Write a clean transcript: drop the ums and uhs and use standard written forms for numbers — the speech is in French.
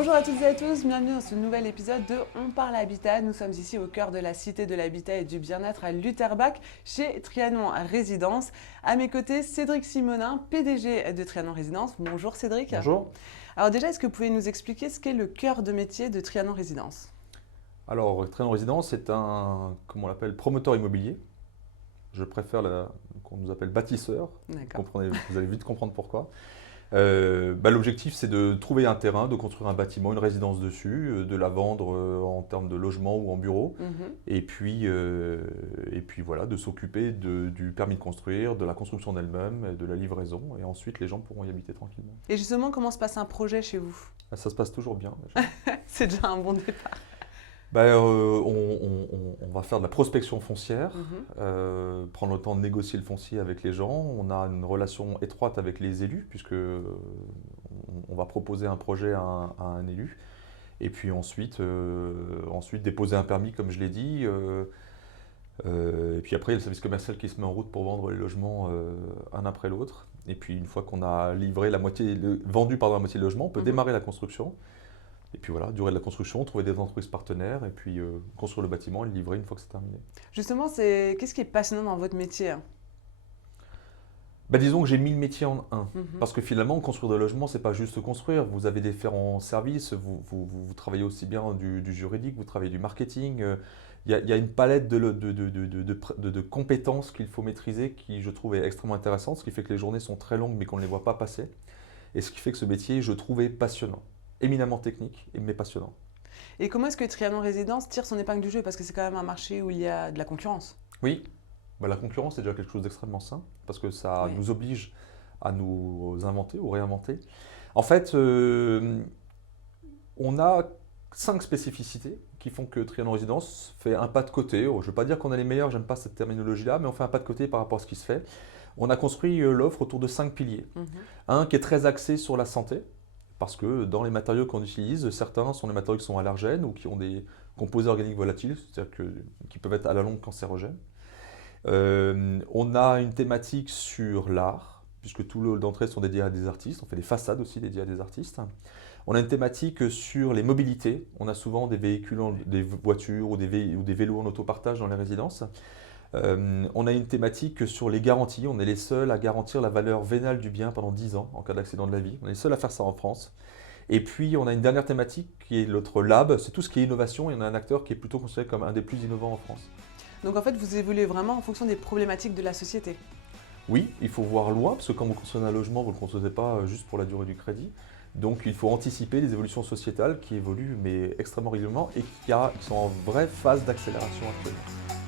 Bonjour à toutes et à tous, bienvenue dans ce nouvel épisode de On parle habitat. Nous sommes ici au cœur de la Cité de l'Habitat et du Bien-être à Lutterbach, chez Trianon Résidence. À mes côtés, Cédric Simonin, PDG de Trianon Résidence. Bonjour Cédric. Bonjour. Alors déjà, est-ce que vous pouvez nous expliquer ce qu'est le cœur de métier de Trianon Résidence? Alors, Trianon Résidence est un, comment on l'appelle, promoteur immobilier. Je préfère qu'on nous appelle bâtisseur. D'accord. Vous allez vite comprendre pourquoi. L'objectif, c'est de trouver un terrain, de construire un bâtiment, une résidence dessus, de la vendre en termes de logement ou en bureau. Et puis voilà, de s'occuper du permis de construire, de la construction d'elle-même, de la livraison. Et ensuite, les gens pourront y habiter tranquillement. Et justement, comment se passe un projet chez vous? Ça se passe toujours bien. Déjà. C'est déjà un bon départ. On va faire de la prospection foncière, prendre le temps de négocier le foncier avec les gens. On a une relation étroite avec les élus, puisque on va proposer un projet à un élu. Et puis ensuite déposer un permis, comme je l'ai dit. Et puis après, il y a le service commercial qui se met en route pour vendre les logements un après l'autre. Et puis une fois qu'on a livré vendu la moitié de logement, on peut démarrer la construction. Et puis voilà, durée de la construction, trouver des entreprises partenaires et puis construire le bâtiment et le livrer une fois que c'est terminé. Justement, qu'est-ce qui est passionnant dans votre métier? Disons que j'ai mis le métier en un. Parce que finalement, construire des logements, ce n'est pas juste construire. Vous avez différents services, vous travaillez aussi bien du juridique, vous travaillez du marketing. Il y a une palette de compétences qu'il faut maîtriser qui, je trouve, est extrêmement intéressante, ce qui fait que les journées sont très longues mais qu'on ne les voit pas passer. Et ce qui fait que ce métier, je trouve, est passionnant. Éminemment technique, mais passionnant. Et comment est-ce que Trianon Résidence tire son épingle du jeu? Parce que c'est quand même un marché où il y a de la concurrence. Oui, la concurrence est déjà quelque chose d'extrêmement sain, parce que ça nous oblige à nous inventer ou réinventer. En fait, on a 5 spécificités qui font que Trianon Résidence fait un pas de côté. Je ne veux pas dire qu'on est les meilleurs, j'aime pas cette terminologie-là, mais on fait un pas de côté par rapport à ce qui se fait. On a construit l'offre autour de 5 piliers. Un qui est très axé sur la santé, parce que dans les matériaux qu'on utilise, certains sont des matériaux qui sont allergènes ou qui ont des composés organiques volatiles, c'est-à-dire qui peuvent être à la longue cancérogènes. On a une thématique sur l'art, puisque tout le hall d'entrée sont dédiés à des artistes. On fait des façades aussi dédiées à des artistes. On a une thématique sur les mobilités. On a souvent des véhicules, des voitures ou des vélos en autopartage dans les résidences. On a une thématique sur les garanties. On est les seuls à garantir la valeur vénale du bien pendant 10 ans en cas d'accident de la vie. On est les seuls à faire ça en France. Et puis on a une dernière thématique qui est notre lab. C'est tout ce qui est innovation et on a un acteur qui est plutôt considéré comme un des plus innovants en France. Donc en fait, vous évoluez vraiment en fonction des problématiques de la société. Oui, il faut voir loin parce que quand vous construisez un logement, vous ne le construisez pas juste pour la durée du crédit. Donc il faut anticiper les évolutions sociétales qui évoluent mais extrêmement régulièrement et qui sont en vraie phase d'accélération actuellement.